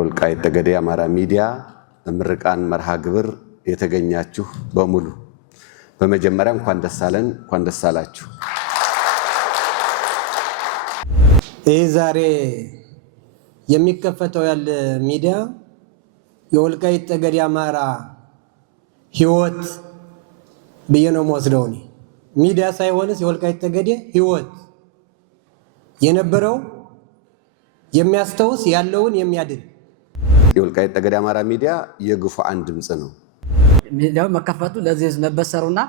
የወልቃይት ጠገዴ አማራ ሚዲያ ምርቃን መርሃ ግብር የተገኛችሁ በሙሉ በመጀመሪያ እንኳን ደስ አለን እንኳን ደስ አላችሁ። ይህ ዛሬ የሚከፈተው ያለ ሚዲያ የወልቃይት ጠገዴ አማራ ህይወት ብዬ ነው የምወስደው። ሚዲያ ሳይሆንስ የወልቃይት ጠገዴ ህይወት የነበረው የሚያስተውስ ያለውን የሚያድን የወልቃይት ጠገዴ አማራ ሚዲያ የግፉዓን ድምጽ ነው። ሚዲያው መከፈቱ ለዚህ ህዝብ መበሰሩና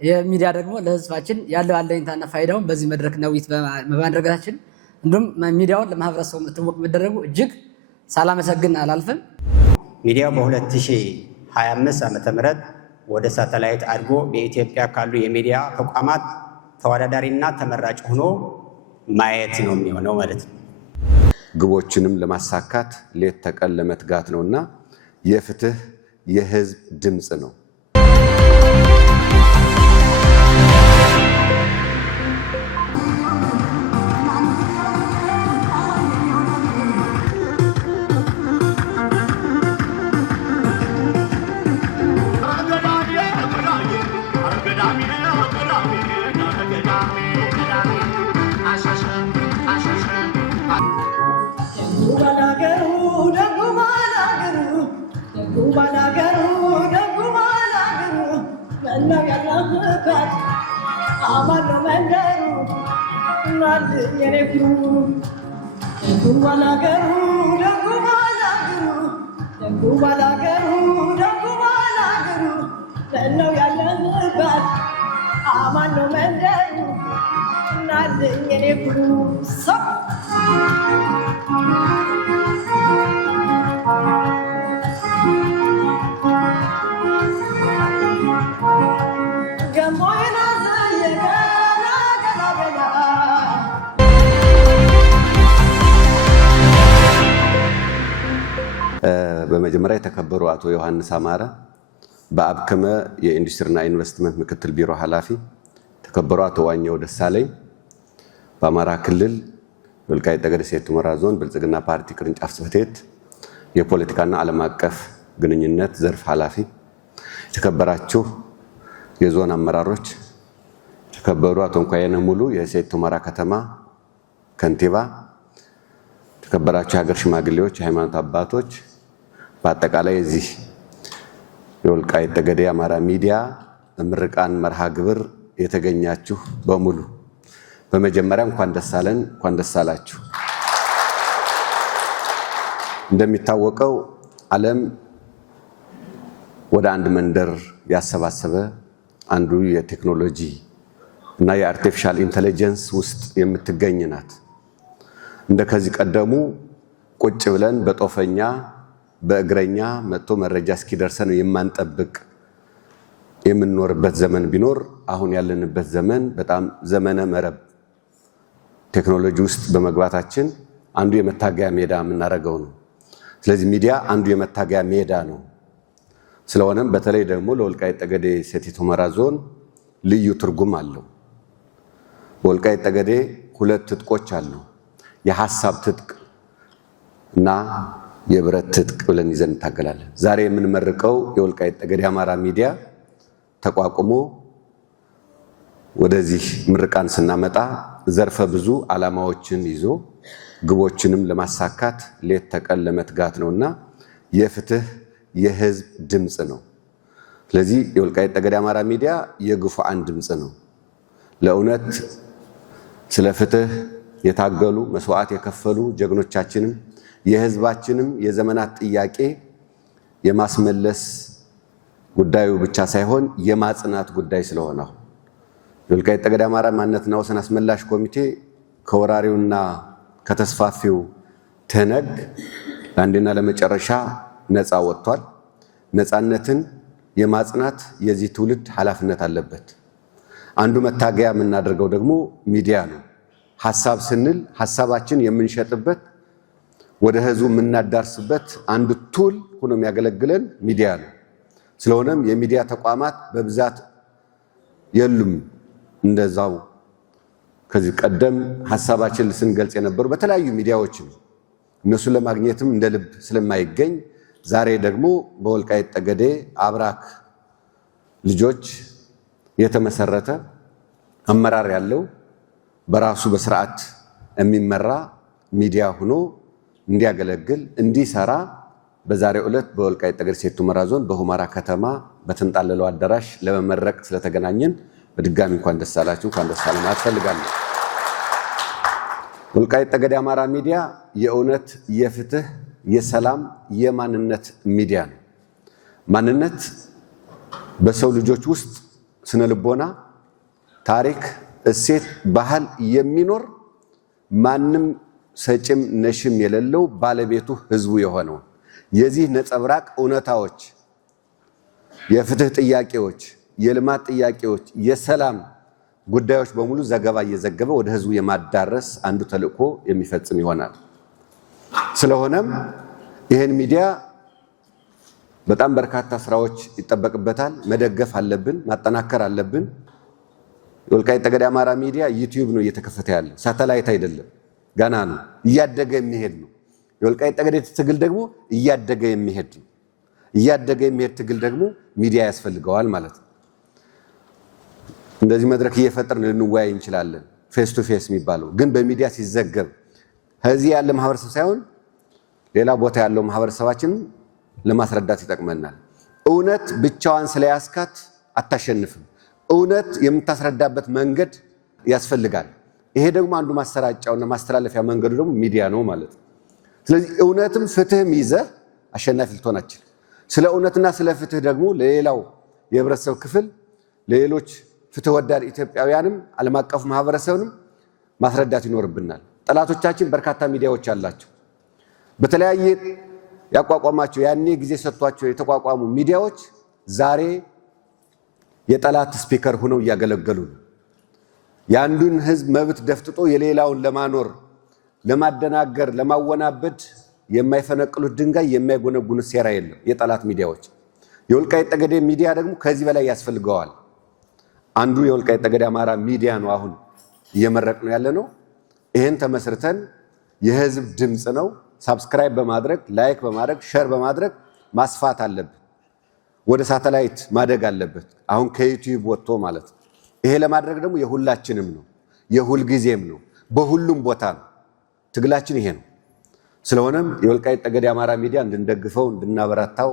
የሚዲያ ደግሞ ለህዝባችን ያለው አለኝታና ፋይዳውን በዚህ መድረክ ነውይት በማድረጋችን እንዲሁም ሚዲያውን ለማህበረሰቡ ትውውቅ መደረጉ እጅግ ሳላመሰግን አላልፍም። ሚዲያው በ2025 ዓመተ ምህረት ወደ ሳተላይት አድጎ በኢትዮጵያ ካሉ የሚዲያ ተቋማት ተወዳዳሪና ተመራጭ ሆኖ ማየት ነው የሚሆነው ማለት ነው። ግቦችንም ለማሳካት ሌት ተቀን ለመትጋት ነውና የፍትህ የህዝብ ድምጽ ነው። በመጀመሪያ የተከበሩ አቶ ዮሐንስ አማረ በአብክመ የኢንዱስትሪና ኢንቨስትመንት ምክትል ቢሮ ኃላፊ፣ የተከበሩ አቶ ዋኘው ደሳለኝ በአማራ ክልል ወልቃይት ጠገዴ ሰቲት ሁመራ ዞን ብልጽግና ፓርቲ ቅርንጫፍ ጽሕፈት ቤት የፖለቲካና ዓለም አቀፍ ግንኙነት ዘርፍ ኃላፊ፣ የተከበራችሁ የዞን አመራሮች፣ የተከበሩ አቶ እንኳየነህ ሙሉ የሰቲት ሁመራ ከተማ ከንቲባ፣ የተከበራችሁ የሀገር ሽማግሌዎች፣ የሃይማኖት አባቶች፣ በአጠቃላይ እዚህ የወልቃይት ጠገዴ አማራ ሚዲያ ምርቃን መርሃ ግብር የተገኛችሁ በሙሉ በመጀመሪያ እንኳን ደስ አለን እንኳን ደስ አላችሁ። እንደሚታወቀው ዓለም ወደ አንድ መንደር ያሰባሰበ አንዱ የቴክኖሎጂ እና የአርቲፊሻል ኢንተለጀንስ ውስጥ የምትገኝ ናት። እንደከዚህ ቀደሙ ቁጭ ብለን በጦፈኛ በእግረኛ መጥቶ መረጃ እስኪደርሰን የማንጠብቅ የምንኖርበት ዘመን ቢኖር አሁን ያለንበት ዘመን በጣም ዘመነ መረብ ቴክኖሎጂ ውስጥ በመግባታችን አንዱ የመታገያ ሜዳ የምናደርገው ነው። ስለዚህ ሚዲያ አንዱ የመታገያ ሜዳ ነው። ስለሆነም በተለይ ደግሞ ለወልቃይት ጠገዴ ሰቲት ሁመራ ዞን ልዩ ትርጉም አለው። በወልቃይት ጠገዴ ሁለት ትጥቆች አሉ። የሐሳብ ትጥቅ እና የብረት ትጥቅ ብለን ይዘን እንታገላለን። ዛሬ የምንመርቀው የወልቃይት ጠገዴ አማራ ሚዲያ ተቋቁሞ ወደዚህ ምርቃን ስናመጣ ዘርፈ ብዙ ዓላማዎችን ይዞ ግቦችንም ለማሳካት ሌት ተቀን ለመትጋት ነውና የፍትህ የህዝብ ድምጽ ነው። ስለዚህ የወልቃይት ጠገዴ አማራ ሚዲያ የግፉዓን ድምጽ ነው። ለእውነት ስለ ፍትህ የታገሉ መስዋዕት የከፈሉ ጀግኖቻችንም የህዝባችንም የዘመናት ጥያቄ የማስመለስ ጉዳዩ ብቻ ሳይሆን የማጽናት ጉዳይ ስለሆነ የወልቃይት ጠገዴ አማራ ማንነትና ወሰን አስመላሽ ኮሚቴ ከወራሪውና ከተስፋፊው ትህነግ ለአንዴና ለመጨረሻ ነፃ ወጥቷል። ነፃነትን የማጽናት የዚህ ትውልድ ኃላፊነት አለበት። አንዱ መታገያ የምናደርገው ደግሞ ሚዲያ ነው። ሐሳብ ስንል ሐሳባችን የምንሸጥበት ወደ ህዝቡ የምናዳርስበት አንዱ ቱል ሆኖ የሚያገለግለን ሚዲያ ነው። ስለሆነም የሚዲያ ተቋማት በብዛት የሉም። እንደዛው ከዚህ ቀደም ሐሳባችን ስንገልጽ የነበሩ በተለያዩ ሚዲያዎች ነው። እነሱን ለማግኘትም እንደ ልብ ስለማይገኝ ዛሬ ደግሞ በወልቃይት ጠገዴ አብራክ ልጆች የተመሰረተ አመራር ያለው በራሱ በስርዓት የሚመራ ሚዲያ ሆኖ እንዲያገለግል እንዲሰራ በዛሬው ዕለት በወልቃይት ጠገዴ ሰቲት ሁመራ ዞን በሁመራ ከተማ በተንጣለለው አዳራሽ ለመመረቅ ስለተገናኘን በድጋሚ እንኳን ደስ አላችሁ እንኳን ደስ አለን አስፈልጋለሁ። ወልቃይት ጠገዴ አማራ ሚዲያ የእውነት የፍትህ የሰላም የማንነት ሚዲያ ነው። ማንነት በሰው ልጆች ውስጥ ስነ ልቦና፣ ታሪክ፣ እሴት፣ ባህል የሚኖር ማንም ሰጭም ነሽም የሌለው ባለቤቱ ህዝቡ የሆነው የዚህ ነጸብራቅ እውነታዎች፣ የፍትህ ጥያቄዎች፣ የልማት ጥያቄዎች፣ የሰላም ጉዳዮች በሙሉ ዘገባ እየዘገበ ወደ ህዝቡ የማዳረስ አንዱ ተልእኮ የሚፈጽም ይሆናል። ስለሆነም ይህን ሚዲያ በጣም በርካታ ስራዎች ይጠበቅበታል። መደገፍ አለብን፣ ማጠናከር አለብን። የወልቃይት ጠገዴ አማራ ሚዲያ ዩቲዩብ ነው እየተከፈተ ያለ፣ ሳተላይት አይደለም፣ ገና ነው፣ እያደገ የሚሄድ ነው። የወልቃይት ጠገዴ ትግል ደግሞ እያደገ የሚሄድ ነው። እያደገ የሚሄድ ትግል ደግሞ ሚዲያ ያስፈልገዋል ማለት ነው። እንደዚህ መድረክ እየፈጠርን ልንወያይ እንችላለን፣ ፌስ ቱ ፌስ የሚባለው ግን በሚዲያ ሲዘገብ ከዚህ ያለ ማህበረሰብ ሳይሆን ሌላ ቦታ ያለው ማህበረሰባችን ለማስረዳት ይጠቅመናል። እውነት ብቻዋን ስለያስካት አታሸንፍም። እውነት የምታስረዳበት መንገድ ያስፈልጋል። ይሄ ደግሞ አንዱ ማሰራጫውና ማስተላለፊያ መንገዱ ደግሞ ሚዲያ ነው ማለት ነው። ስለዚህ እውነትም ፍትህም ይዘህ አሸናፊ ልትሆን አትችልም። ስለ እውነትና ስለ ፍትህ ደግሞ ለሌላው የህብረተሰብ ክፍል ለሌሎች ፍትህ ወዳድ ኢትዮጵያውያንም ዓለም አቀፍ ማህበረሰብንም ማስረዳት ይኖርብናል። ጠላቶቻችን በርካታ ሚዲያዎች አላቸው። በተለያየ ያቋቋማቸው ያኔ ጊዜ ሰጥቷቸው የተቋቋሙ ሚዲያዎች ዛሬ የጠላት ስፒከር ሆነው እያገለገሉ ነው። የአንዱን ህዝብ መብት ደፍጥጦ የሌላውን ለማኖር፣ ለማደናገር፣ ለማወናበድ የማይፈነቅሉት ድንጋይ የማይጎነጉኑት ሴራ የለም የጠላት ሚዲያዎች። የወልቃይት ጠገዴ ሚዲያ ደግሞ ከዚህ በላይ ያስፈልገዋል። አንዱ የወልቃይት ጠገዴ አማራ ሚዲያ ነው አሁን እየመረቅ ነው ያለ ነው። ይህን ተመስርተን የህዝብ ድምፅ ነው። ሳብስክራይብ በማድረግ ላይክ በማድረግ ሼር በማድረግ ማስፋት አለብን። ወደ ሳተላይት ማደግ አለበት፣ አሁን ከዩቲዩብ ወጥቶ ማለት ነው። ይሄ ለማድረግ ደግሞ የሁላችንም ነው፣ የሁልጊዜም ነው፣ በሁሉም ቦታ ነው። ትግላችን ይሄ ነው። ስለሆነም የወልቃይት ጠገዴ አማራ ሚዲያ እንድንደግፈው እንድናበረታው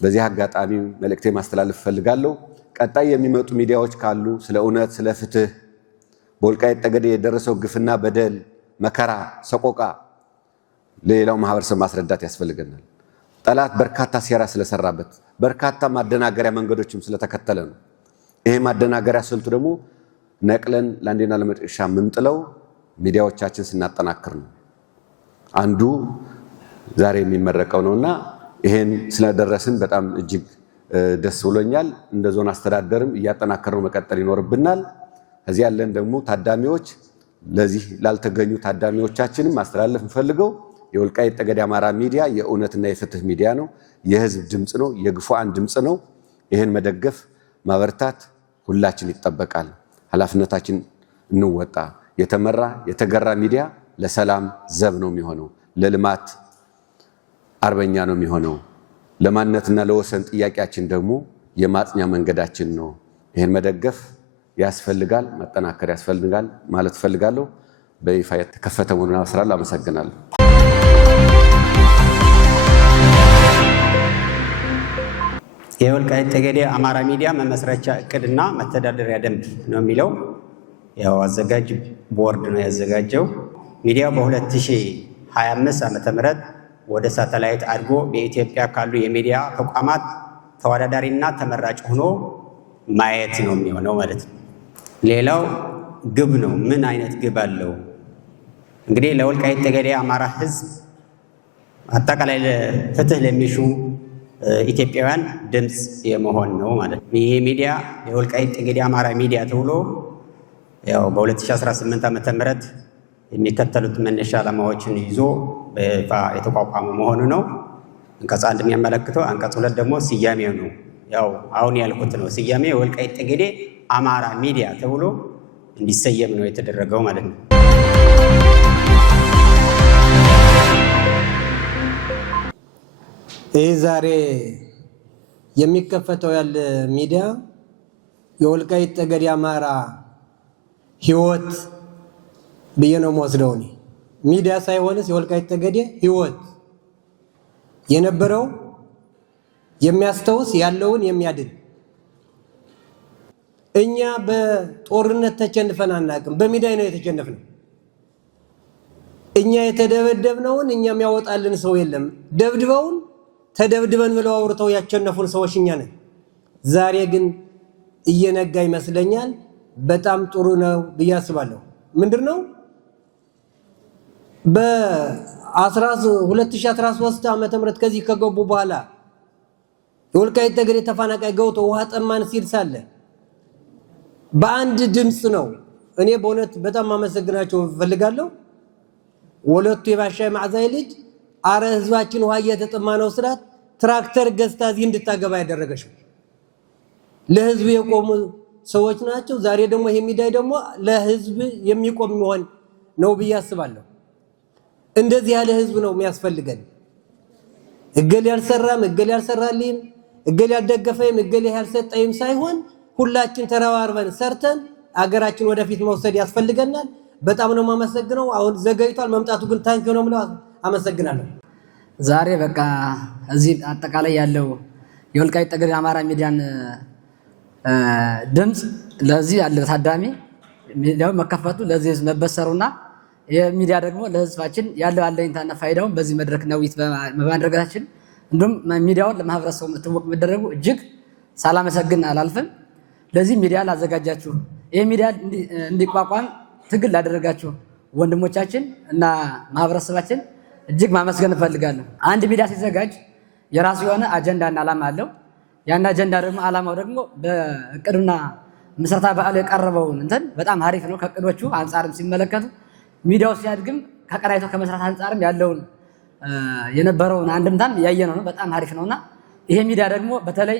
በዚህ አጋጣሚ መልእክቴ ማስተላለፍ እፈልጋለሁ። ቀጣይ የሚመጡ ሚዲያዎች ካሉ ስለ እውነት፣ ስለ ፍትህ በወልቃይት ጠገዴ የደረሰው ግፍና በደል፣ መከራ፣ ሰቆቃ ለሌላው ማህበረሰብ ማስረዳት ያስፈልገናል። ጠላት በርካታ ሴራ ስለሰራበት በርካታ ማደናገሪያ መንገዶችም ስለተከተለ ነው። ይሄ ማደናገሪያ ስልቱ ደግሞ ነቅለን ለአንዴና ለመጨረሻ ምንጥለው ሚዲያዎቻችን ስናጠናክር ነው። አንዱ ዛሬ የሚመረቀው ነውና ይሄን ስለደረስን በጣም እጅግ ደስ ብሎኛል። እንደ ዞን አስተዳደርም እያጠናከርነው መቀጠል ይኖርብናል። እዚህ ያለን ደግሞ ታዳሚዎች፣ ለዚህ ላልተገኙ ታዳሚዎቻችንም ማስተላለፍ እንፈልገው የወልቃይት ጠገዴ አማራ ሚዲያ የእውነትና የፍትህ ሚዲያ ነው። የህዝብ ድምፅ ነው፣ የግፉዓን ድምፅ ነው። ይህን መደገፍ ማበርታት ሁላችን ይጠበቃል። ኃላፊነታችን እንወጣ። የተመራ የተገራ ሚዲያ ለሰላም ዘብ ነው የሚሆነው፣ ለልማት አርበኛ ነው የሚሆነው። ለማንነትና ለወሰን ጥያቄያችን ደግሞ የማጽኛ መንገዳችን ነው። ይህን መደገፍ ያስፈልጋል፣ ማጠናከር ያስፈልጋል ማለት ፈልጋለሁ። በይፋ የተከፈተ መሆኑን አስራለሁ። አመሰግናለሁ። የወልቃይት ጠገዴ አማራ ሚዲያ መመስረቻ እቅድና መተዳደሪያ ደንብ ነው የሚለው። ያው አዘጋጅ ቦርድ ነው ያዘጋጀው። ሚዲያው በ2025 ዓ.ም ወደ ሳተላይት አድጎ በኢትዮጵያ ካሉ የሚዲያ ተቋማት ተወዳዳሪና ተመራጭ ሆኖ ማየት ነው የሚሆነው ማለት ነው። ሌላው ግብ ነው። ምን አይነት ግብ አለው? እንግዲህ ለወልቃይት ጠገዴ አማራ ህዝብ አጠቃላይ ፍትህ ለሚሹ ኢትዮጵያውያን ድምፅ የመሆን ነው ማለት ነው። ይሄ ሚዲያ የወልቃይት ጠገዴ አማራ ሚዲያ ተብሎ ያው በ2018 ዓ.ም የሚከተሉት መነሻ ዓላማዎችን ይዞ በይፋ የተቋቋመ መሆኑ ነው። አንቀጽ 1 የሚያመለክተው፣ አንቀጽ 2 ደግሞ ስያሜው ነው። ያው አሁን ያልኩት ነው። ስያሜ የወልቃይት ጠገዴ አማራ ሚዲያ ተብሎ እንዲሰየም ነው የተደረገው ማለት ነው። ይህ ዛሬ የሚከፈተው ያለ ሚዲያ የወልቃይት ጠገዴ አማራ ህይወት ብዬ ነው የምወስደው። እኔ ሚዲያ ሳይሆንስ የወልቃይት ጠገዴ ህይወት የነበረው የሚያስታውስ ያለውን የሚያድን። እኛ በጦርነት ተቸንፈን አናውቅም፣ በሚዲያ ነው የተቸነፍነው። እኛ የተደበደብነውን እኛ የሚያወጣልን ሰው የለም። ደብድበውን ተደብድበን ብለው አውርተው ያቸነፉን ሰዎች እኛ ነን። ዛሬ ግን እየነጋ ይመስለኛል። በጣም ጥሩ ነው ብዬ አስባለሁ። ምንድነው በ2013 ዓመተ ምህረት ከዚህ ከገቡ በኋላ የወልቃይት ጠገዴ ተፈናቃይ ገብቶ ውሃ ጠማን ሲል ሳለ በአንድ ድምፅ ነው። እኔ በእውነት በጣም ማመሰግናቸው ፈልጋለሁ። ወለቱ የባሻ ማዕዛይ ልጅ አረ ህዝባችን ውሃ እየተጠማ ነው ስላት ትራክተር ገዝታ እዚህ እንድታገባ ያደረገችው ለህዝብ የቆሙ ሰዎች ናቸው። ዛሬ ደግሞ ይሄ ሚዲያ ደግሞ ለህዝብ የሚቆም መሆን ነው ብዬ አስባለሁ። እንደዚህ ያለ ህዝብ ነው የሚያስፈልገን። እገሌ ያልሰራም እገሌ ያልሰራልኝ እገሌ ያልደገፈም እገሌ ያልሰጠይም ሳይሆን ሁላችን ተረባርበን ሰርተን አገራችን ወደፊት መውሰድ ያስፈልገናል። በጣም ነው የማመሰግነው። አሁን ዘገይቷል፣ መምጣቱ ግን ታንክ ነው የምለው። አመሰግናለሁ። ዛሬ በቃ እዚህ አጠቃላይ ያለው የወልቃይት ጠገዴ አማራ ሚዲያን ድምፅ ለዚህ ያለ ታዳሚ ሚዲያው መከፈቱ ለዚህ መበሰሩና የሚዲያ ደግሞ ለህዝባችን ያለው አለኝታና ፋይዳውን በዚህ መድረክ ነውይት በማድረጋችን እንዲሁም ሚዲያውን ለማህበረሰቡ ትውውቅ መደረጉ እጅግ ሳላመሰግን አላልፍም። ለዚህ ሚዲያ ላዘጋጃችሁ ይሄ ሚዲያ እንዲቋቋም ትግል ላደረጋችሁ ወንድሞቻችን እና ማህበረሰባችን እጅግ ማመስገን እፈልጋለሁ። አንድ ሚዲያ ሲዘጋጅ የራሱ የሆነ አጀንዳና ዓላማ አለው። ያን አጀንዳ ደግሞ ዓላማው ደግሞ በእቅዱና ምስረታ በዓሉ የቀረበውን እንትን በጣም አሪፍ ነው። ከእቅዶቹ አንጻርም ሲመለከቱ ሚዲያው ሲያድግም ከቀናይቶ ከመስራት አንጻርም ያለውን የነበረውን አንድምታም ያየነው ነው። በጣም አሪፍ ነውና ይሄ ሚዲያ ደግሞ በተለይ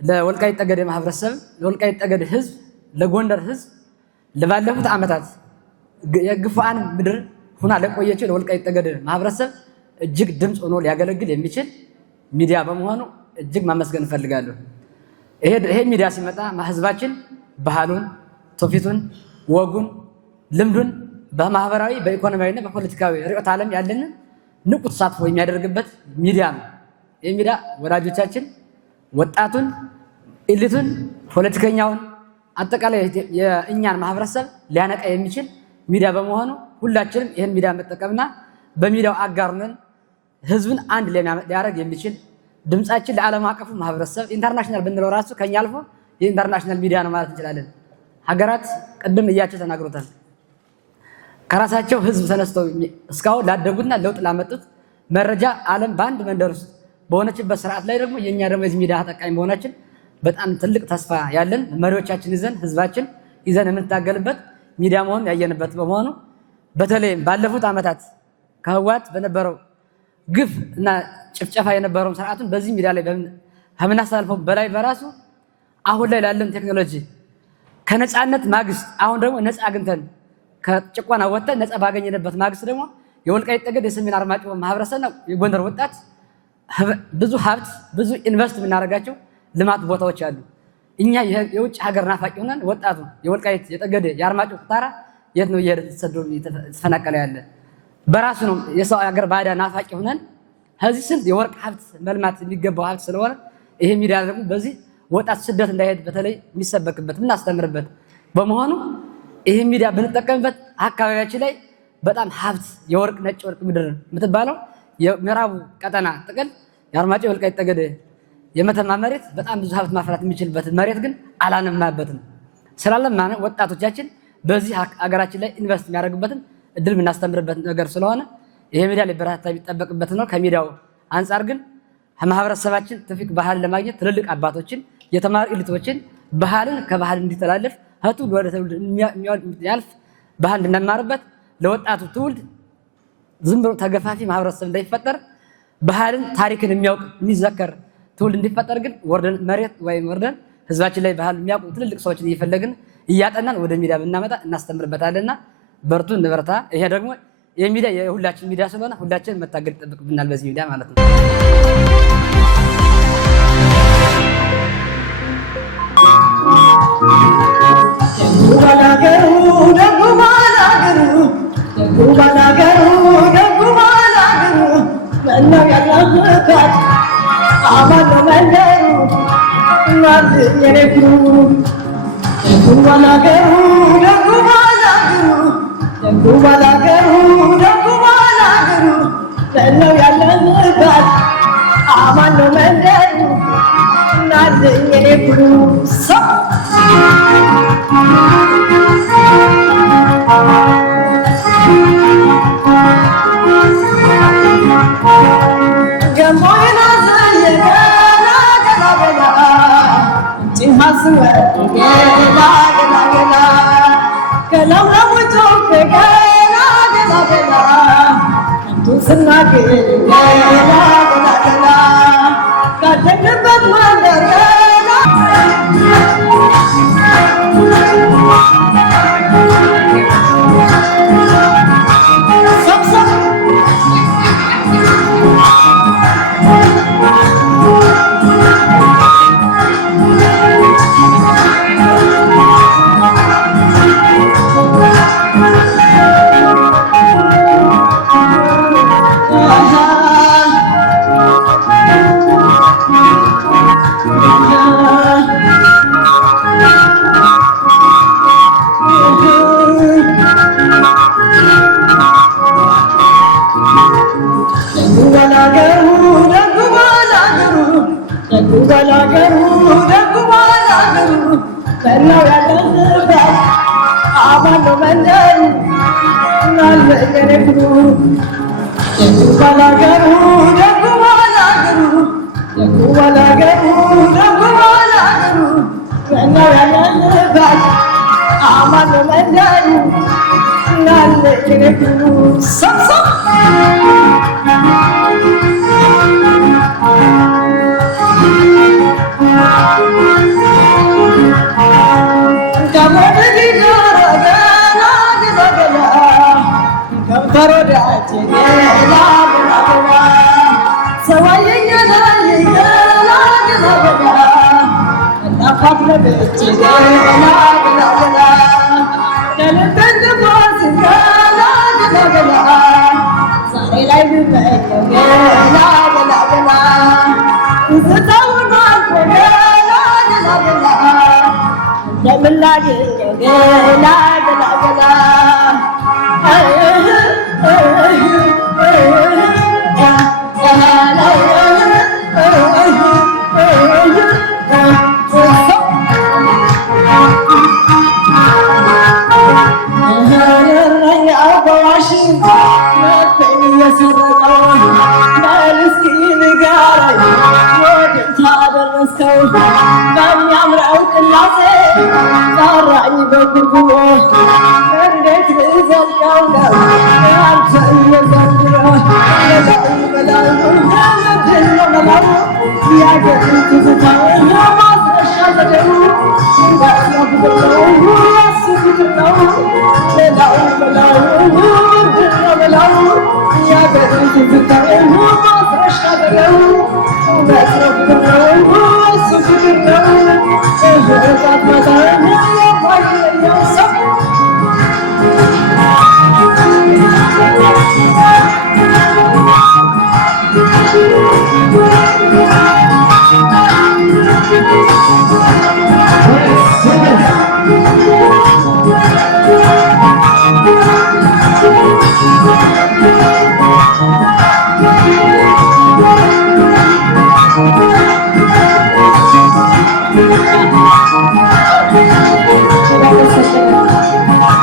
ለወልቃይት ጠገዴ ማህበረሰብ፣ ለወልቃይት ጠገዴ ህዝብ፣ ለጎንደር ህዝብ ለባለፉት ዓመታት የግፋን ምድር ሁና ለቆየችው ለወልቃይት ጠገዴ ማህበረሰብ እጅግ ድምፅ ሆኖ ሊያገለግል የሚችል ሚዲያ በመሆኑ እጅግ ማመስገን እፈልጋለሁ። ይሄ ሚዲያ ሲመጣ ህዝባችን ባህሉን፣ ትውፊቱን፣ ወጉን፣ ልምዱን በማህበራዊ በኢኮኖሚያዊና በፖለቲካዊ ርዕዮተ ዓለም ያለንን ንቁ ተሳትፎ የሚያደርግበት ሚዲያ ነው። ይህ ሚዲያ ወላጆቻችን፣ ወጣቱን፣ ኢሊቱን፣ ፖለቲከኛውን አጠቃላይ የእኛን ማህበረሰብ ሊያነቃ የሚችል ሚዲያ በመሆኑ ሁላችንም ይህን ሚዲያ መጠቀምና በሚዲያው አጋሩንን ህዝብን አንድ ሊያደርግ የሚችል ድምጻችን ለዓለም አቀፉ ማህበረሰብ ኢንተርናሽናል ብንለው ራሱ ከኛ አልፎ የኢንተርናሽናል ሚዲያ ነው ማለት እንችላለን። ሀገራት ቅድም እያቸው ተናግሮታል። ከራሳቸው ህዝብ ተነስተው እስካሁን ላደጉትና ለውጥ ላመጡት መረጃ ዓለም በአንድ መንደር ውስጥ በሆነችበት ስርዓት ላይ ደግሞ የኛ ደግሞ የዚህ ሚዲያ ተጠቃሚ መሆናችን በጣም ትልቅ ተስፋ ያለን መሪዎቻችን ይዘን ህዝባችን ይዘን የምንታገልበት ሚዲያ መሆኑን ያየንበት በመሆኑ በተለይም ባለፉት ዓመታት ከህወሓት በነበረው ግፍ እና ጭፍጨፋ የነበረውን ስርዓቱን በዚህ ሚዲያ ላይ ከምናስተላልፈው በላይ በራሱ አሁን ላይ ላለን ቴክኖሎጂ ከነፃነት ማግስት አሁን ደግሞ ነፃ አግኝተን ከጭቆና ወጥተን ነፃ ባገኘንበት ማግስት ደግሞ የወልቃይት ጠገዴ የሰሜን አርማጭሆ ማህበረሰብና የጎንደር ወጣት ብዙ ሀብት ብዙ ኢንቨስት የምናደርጋቸው ልማት ቦታዎች አሉ። እኛ የውጭ ሀገር ናፋቂ ሆነን ወጣቱ የወልቃይት የጠገዴ የአርማጭሆ ኩታራ የት ነው እየሄደ ተሰዶ ተፈናቀለ ያለ በራሱ ነው የሰው ሀገር ባዳ ናፋቂ ሆነን ከዚህ ስንት የወርቅ ሀብት መልማት የሚገባው ሀብት ስለሆነ ይሄ ሚዲያ ደግሞ በዚህ ወጣት ስደት እንዳይሄድ በተለይ የሚሰበክበት የምናስተምርበት በመሆኑ ይሄ ሚዲያ ብንጠቀምበት አካባቢያችን ላይ በጣም ሀብት የወርቅ ነጭ ወርቅ ምድር የምትባለው የምዕራቡ ቀጠና ጥቅል የአርማጭሆ የወልቃይት ጠገዴ የመተማ መሬት በጣም ብዙ ሀብት ማፍራት የሚችልበትን መሬት ግን አላለማበትም። ስላለማነ ወጣቶቻችን በዚህ ሀገራችን ላይ ኢንቨስት የሚያደርጉበትን እድል የምናስተምርበት ነገር ስለሆነ ይሄ ሚዲያ ላይ በርካታ የሚጠበቅበት ነው። ከሚዲያው አንጻር ግን ማህበረሰባችን ትውፊት ባህል ለማግኘት ትልልቅ አባቶችን የተማሩ ኢሊቶችን ባህልን ከባህል እንዲተላለፍ ከትውልድ ወደ ትውልድ የሚያልፍ ባህል እንድንማርበት ለወጣቱ ትውልድ ዝም ብሎ ተገፋፊ ማህበረሰብ እንዳይፈጠር ባህልን ታሪክን የሚያውቅ የሚዘከር ትውልድ እንዲፈጠር ግን ወርደን መሬት ወይም ወርደን ህዝባችን ላይ ባህል የሚያውቁ ትልልቅ ሰዎችን እየፈለግን እያጠናን ወደ ሚዲያ ብናመጣ እናስተምርበታለንና በርቱ እንበርታ። ይሄ ደግሞ የሚዲያ የሁላችን ሚዲያ ስለሆነ ሁላችን መታገል ይጠብቅብናል በዚህ ሚዲያ ማለት ነው።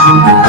Thank you.